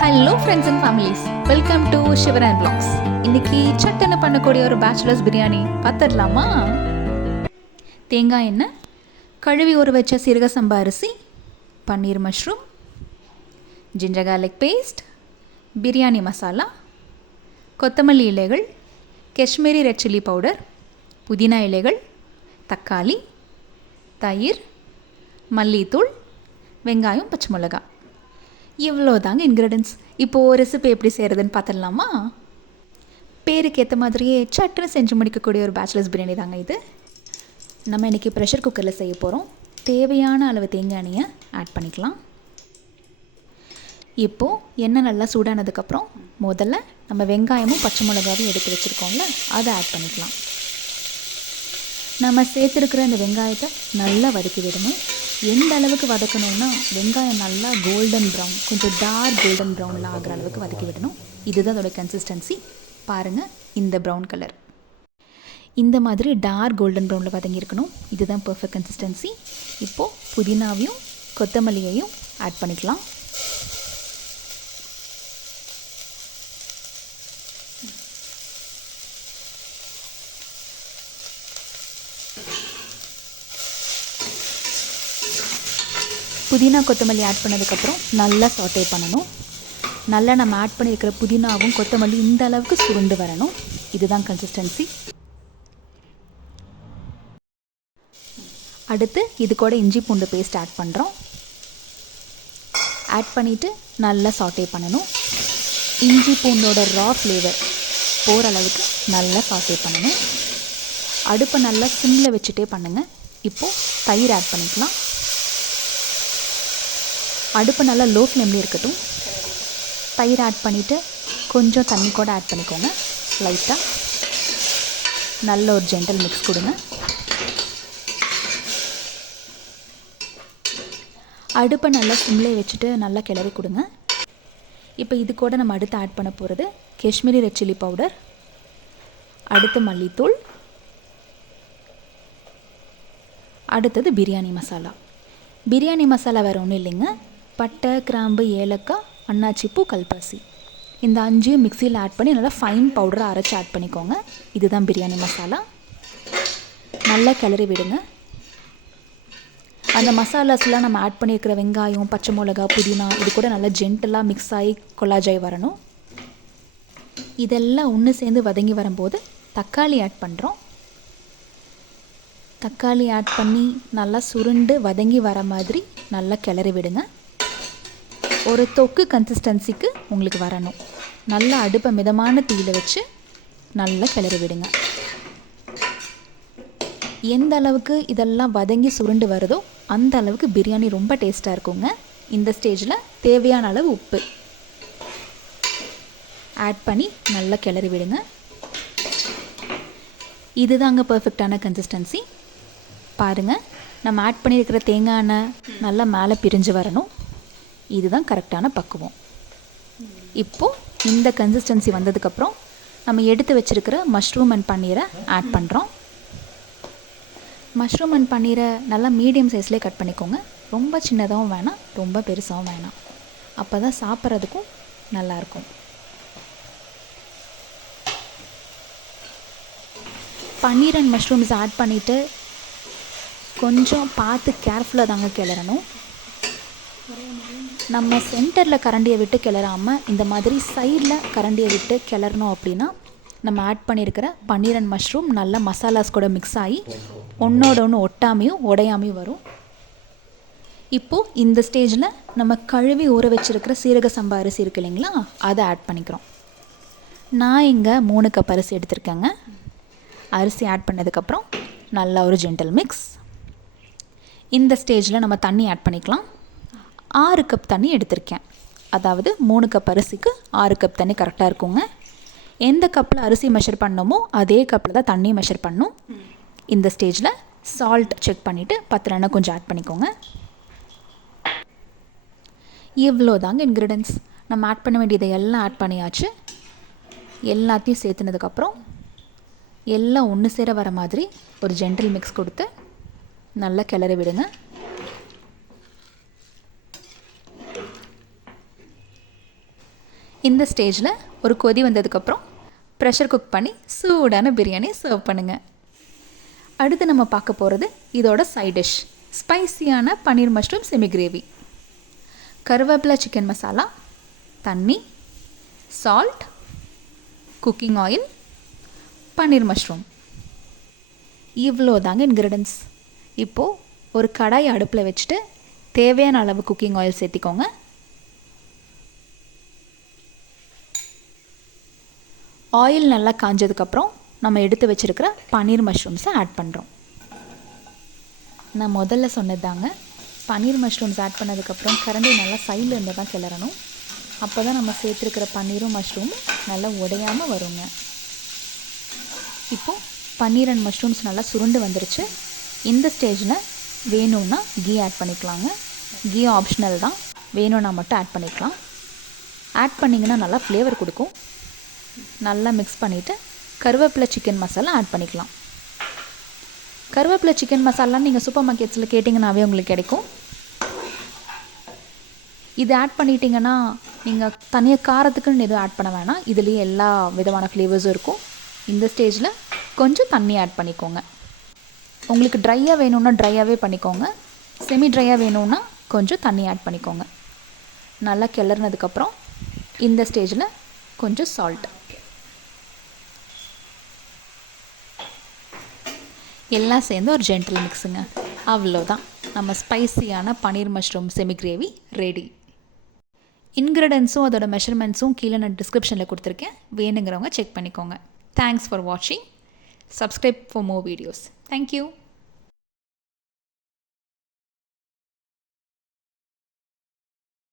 Hello friends and families, welcome to ஷிவர் and பிளாக்ஸ். இன்னைக்கு சட்டனை பண்ணக்கூடிய ஒரு பேச்சுலர்ஸ் பிரியாணி பார்த்துடலாமா? தேங்காய் எண்ணெய், கழுவி ஊற வச்ச சீரக சம்பா அரிசி, paneer mushroom, ginger garlic paste, biryani masala, கொத்தமல்லி இலைகள், காஷ்மீரி ரெட் சில்லி பவுடர், புதினா இலைகள், தக்காளி, தயிர், மல்லித்தூள், வெங்காயம், பச்சை மிளகா. இவ்வளோ தாங்க இன்க்ரீடியன்ஸ். இப்போது ரெசிபி எப்படி செய்கிறதுன்னு பார்த்துடலாமா? பேருக்கு ஏற்ற மாதிரியே சட்டுன்னு செஞ்சு முடிக்கக்கூடிய ஒரு பேச்சுலர்ஸ் பிரியாணி தாங்க இது. நம்ம இன்றைக்கி ப்ரெஷர் குக்கரில் செய்ய போகிறோம். தேவையான அளவு தேங்காய் எண்ணெயை ஆட் பண்ணிக்கலாம். இப்போது எண்ணெய் நல்லா சூடானதுக்கப்புறம் முதல்ல நம்ம வெங்காயமும் பச்சை மிளகாவும் எடுத்து வச்சுருக்கோம்ல, அதை ஆட் பண்ணிக்கலாம். நம்ம சேர்த்துருக்கிற அந்த வெங்காயத்தை நல்லா வதக்கி விடணும். எந்த அளவுக்கு வதக்கணும்னா வெங்காயம் நல்லா கோல்டன் ப்ரௌன், கொஞ்சம் டார்க் கோல்டன் ப்ரௌனில் ஆகிற அளவுக்கு வதக்கி விடணும். இதுதான் அதோட கன்சிஸ்டன்சி. பாருங்கள், இந்த ப்ரௌன் கலர் இந்த மாதிரி டார்க் கோல்டன் ப்ரௌனில் வதங்கியிருக்கணும். இதுதான் பர்ஃபெக்ட் கன்சிஸ்டன்சி. இப்போது புதினாவையும் கொத்தமல்லியையும் ஆட் பண்ணிக்கலாம். புதினா கொத்தமல்லி ஆட் பண்ணதுக்கப்புறம் நல்லா சாட்டே பண்ணணும். நல்லா நம்ம ஆட் பண்ணியிருக்கிற புதினாவும் கொத்தமல்லி இந்த அளவுக்கு சுருண்டு வரணும். இதுதான் கன்சிஸ்டன்சி. அடுத்து இது கூட இஞ்சி பூண்டு பேஸ்ட் ஆட் பண்ணுறோம். ஆட் பண்ணிவிட்டு நல்லா சாட்டே பண்ணணும். இஞ்சி பூண்டோட ரா ஃப்ளேவர் போகிற அளவுக்கு நல்லா சாட்டே பண்ணணும். அடுப்பை நல்லா சிம்மில் வச்சுட்டே பண்ணுங்கள். இப்போது தயிர் ஆட் பண்ணிக்கலாம். அடுப்பு நல்லா லோ ஃப்ளேம்லேயே இருக்கட்டும். தயிர் ஆட் பண்ணிவிட்டு கொஞ்சம் தண்ணி கூட ஆட் பண்ணிக்கோங்க. லைட்டாக நல்ல ஒரு ஜென்டல் மிக்ஸ் கொடுங்க. அடுப்பை நல்லா சிம்லேயே வச்சுட்டு நல்லா கிளறி கொடுங்க. இப்போ இது கூட நம்ம அடுத்து ஆட் பண்ண போகிறது காஷ்மீரி ரெட் சில்லி பவுடர், அடுத்து மல்லித்தூள், அடுத்தது பிரியாணி மசாலா. பிரியாணி மசாலா வேறு ஒன்றும் இல்லைங்க, பட்டை, கிராம்பு, ஏலக்காய், அன்னாச்சிப்பூ, கல்பாசி, இந்த 5 மிக்சியில் ஆட் பண்ணி நல்லா ஃபைன் பவுடரை அரைச்சி ஆட் பண்ணிக்கோங்க. இதுதான் பிரியாணி மசாலா. நல்லா கிளறி விடுங்க. அந்த மசாலாஸ்லாம் நம்ம ஆட் பண்ணியிருக்கிற வெங்காயம், பச்சை மிளகா, புதினா இது கூட நல்லா ஜென்டலாக மிக்ஸ் ஆகி கொலாஜாய் வரணும். இதெல்லாம் ஒன்று சேர்ந்து வதங்கி வரும்போது தக்காளி ஆட் பண்ணுறோம். தக்காளி ஆட் பண்ணி நல்லா சுருண்டு வதங்கி வர மாதிரி நல்லா கிளறி விடுங்க. ஒரு தொக்கு கன்சிஸ்டன்சிக்கு உங்களுக்கு வரணும். நல்லா அடுப்பை மிதமான தீயில வச்சு நல்லா கிளறி விடுங்க. எந்த அளவுக்கு இதெல்லாம் வதங்கி சுருண்டு வருதோ அந்த அளவுக்கு பிரியாணி ரொம்ப டேஸ்ட்டாக இருக்குங்க. இந்த ஸ்டேஜில் தேவையான அளவு உப்பு ஆட் பண்ணி நல்லா கிளறி விடுங்க. இதுதாங்க பர்ஃபெக்டான கன்சிஸ்டன்சி. பாருங்கள், நம்ம ஆட் பண்ணியிருக்கிற தேங்காய் எண்ணெய் நல்லா மேலே பிரிஞ்சு வரணும். இதுதான் கரெக்டான பக்குவம். இப்போது இந்த கன்சிஸ்டன்சி வந்ததுக்கப்புறம் நம்ம எடுத்து வச்சுருக்கிற மஷ்ரூம் அண்ட் பன்னீரை ஆட் பண்ணுறோம். மஷ்ரூம் அண்ட் பன்னீரை நல்லா மீடியம் சைஸ்லேயே கட் பண்ணிக்கோங்க. ரொம்ப சின்னதாகவும் வேணாம், ரொம்ப பெருசாகவும் வேணாம். அப்போ தான் சாப்பிட்றதுக்கும் நல்லாயிருக்கும். பன்னீர் அண்ட் மஷ்ரூம்ஸ் ஆட் பண்ணிவிட்டு கொஞ்சம் பார்த்து கேர்ஃபுல்லாக தாங்க கிளறணும். நம்ம சென்டரில் கரண்டியை விட்டு கிளறாமல் இந்த மாதிரி சைடில் கரண்டியை விட்டு கிளறணும். அப்படின்னா நம்ம ஆட் பண்ணியிருக்கிற பன்னீர் அண்ட் மஷ்ரூம் நல்லா மசாலாஸ் கூட மிக்ஸ் ஆகி ஒன்றோட ஒன்று ஒட்டாமையும் உடையாமையும் வரும். இப்போது இந்த ஸ்டேஜில் நம்ம கழுவி ஊற வச்சுருக்கிற சீரக சம்பா அரிசி இருக்குது இல்லைங்களா, அதை ஆட் பண்ணிக்கிறோம். நான் இங்கே 3 கப் அரிசி எடுத்திருக்கேங்க. அரிசி ஆட் பண்ணதுக்கப்புறம் நல்லா ஒரு ஜென்டல் மிக்ஸ். இந்த ஸ்டேஜில் நம்ம தண்ணி ஆட் பண்ணிக்கலாம். 6 கப் தண்ணி எடுத்திருக்கேன். அதாவது 3 கப் அரிசிக்கு 6 கப் தண்ணி கரெக்டாக இருக்குங்க. எந்த கப்பில் அரிசி மெஷர் பண்ணணுமோ அதே கப்பில் தான் தண்ணி மெஷர் பண்ணணும். இந்த ஸ்டேஜில் சால்ட் செக் பண்ணிவிட்டு பத்தலைன்னா கொஞ்சம் ஆட் பண்ணிக்கோங்க. இவ்வளோ தாங்க இன்க்ரீடியன்ஸ். நம்ம ஆட் பண்ண வேண்டியதை எல்லாம் ஆட் பண்ணியாச்சு. எல்லாத்தையும் சேர்த்துனதுக்கப்புறம் எல்லாம் ஒன்று சேர வர மாதிரி ஒரு ஜென்டில் மிக்ஸ் கொடுத்து நல்லா கிளறி விடுங்க. இந்த ஸ்டேஜில் ஒரு கொதி வந்ததுக்கப்புறம் ப்ரெஷர் குக் பண்ணி சூடான பிரியாணி சர்வ் பண்ணுங்கள். அடுத்து நம்ம பார்க்க போகிறது இதோட சைட் டிஷ், ஸ்பைசியான பன்னீர் மஷ்ரூம் செமி கிரேவி. கருவேப்பிலை சிக்கன் மசாலா, தண்ணி, சால்ட், குக்கிங் ஆயில், பன்னீர் மஷ்ரூம், இவ்வளோ தாங்க இன்க்ரீடியன்ஸ். இப்போது ஒரு கடாய் அடுப்பில் வச்சுட்டு தேவையான அளவு குக்கிங் ஆயில் சேர்த்திக்கோங்க. ஆயில் நல்லா காஞ்சதுக்கப்புறம் நம்ம எடுத்து வச்சுருக்கிற பன்னீர் மஷ்ரூம்ஸை ஆட் பண்ணுறோம். நான் முதல்ல சொன்னதாங்க, பன்னீர் மஷ்ரூம்ஸ் ஆட் பண்ணதுக்கப்புறம் கரண்டி நல்லா சைடில் இருந்து தான் கிளறணும். அப்போ தான் நம்ம சேர்த்துருக்கிற பன்னீரும் மஷ்ரூமும் நல்லா உடையாமல் வருங்க. இப்போது பன்னீர் அண்ட் மஷ்ரூம்ஸ் நல்லா சுருண்டு வந்துருச்சு. இந்த ஸ்டேஜில் வேணும்னா கீ ஆட் பண்ணிக்கலாங்க. கீ ஆப்ஷனல் தான், வேணும்னா மட்டும் ஆட் பண்ணிக்கலாம். ஆட் பண்ணிங்கன்னா நல்லா ஃப்ளேவர் கொடுக்கும். நல்லா மிக்ஸ் பண்ணிவிட்டு கருவேப்பிலை சிக்கன் மசாலா ஆட் பண்ணிக்கலாம். கருவேப்பிலை சிக்கன் மசாலான்னு நீங்கள் சூப்பர் மார்க்கெட்ஸில் கேட்டிங்கன்னாவே உங்களுக்கு கிடைக்கும். இது ஆட் பண்ணிட்டீங்கன்னா நீங்கள் தனியாக காரத்துக்குன்னு எதுவும் ஆட் பண்ண வேணாம். இதுலேயே எல்லா விதமான ஃப்ளேவர்ஸும் இருக்கும். இந்த ஸ்டேஜில் கொஞ்சம் தண்ணி ஆட் பண்ணிக்கோங்க. உங்களுக்கு ட்ரையாக வேணும்னா ட்ரையாகவே பண்ணிக்கோங்க. செமி ட்ரையாக வேணும்னா கொஞ்சம் தண்ணி ஆட் பண்ணிக்கோங்க. நல்லா கிளறினதுக்கப்புறம் இந்த ஸ்டேஜில் கொஞ்சம் சால்ட், எல்லாம் சேர்ந்து ஒரு ஜென்டில் மிக்ஸுங்க. அவ்வளோதான், நம்ம ஸ்பைசியான பன்னீர் மஷ்ரூம் செமி கிரேவி ரெடி. இன்க்ரீடியன்ஸும் அதோட மெஷர்மெண்ட்ஸும் கீழே நான் டிஸ்கிரிப்ஷனில் கொடுத்துருக்கேன். வேணுங்கிறவங்க செக் பண்ணிக்கோங்க. தேங்க்ஸ் ஃபார் வாட்சிங். Subscribe for more videos. Thank you.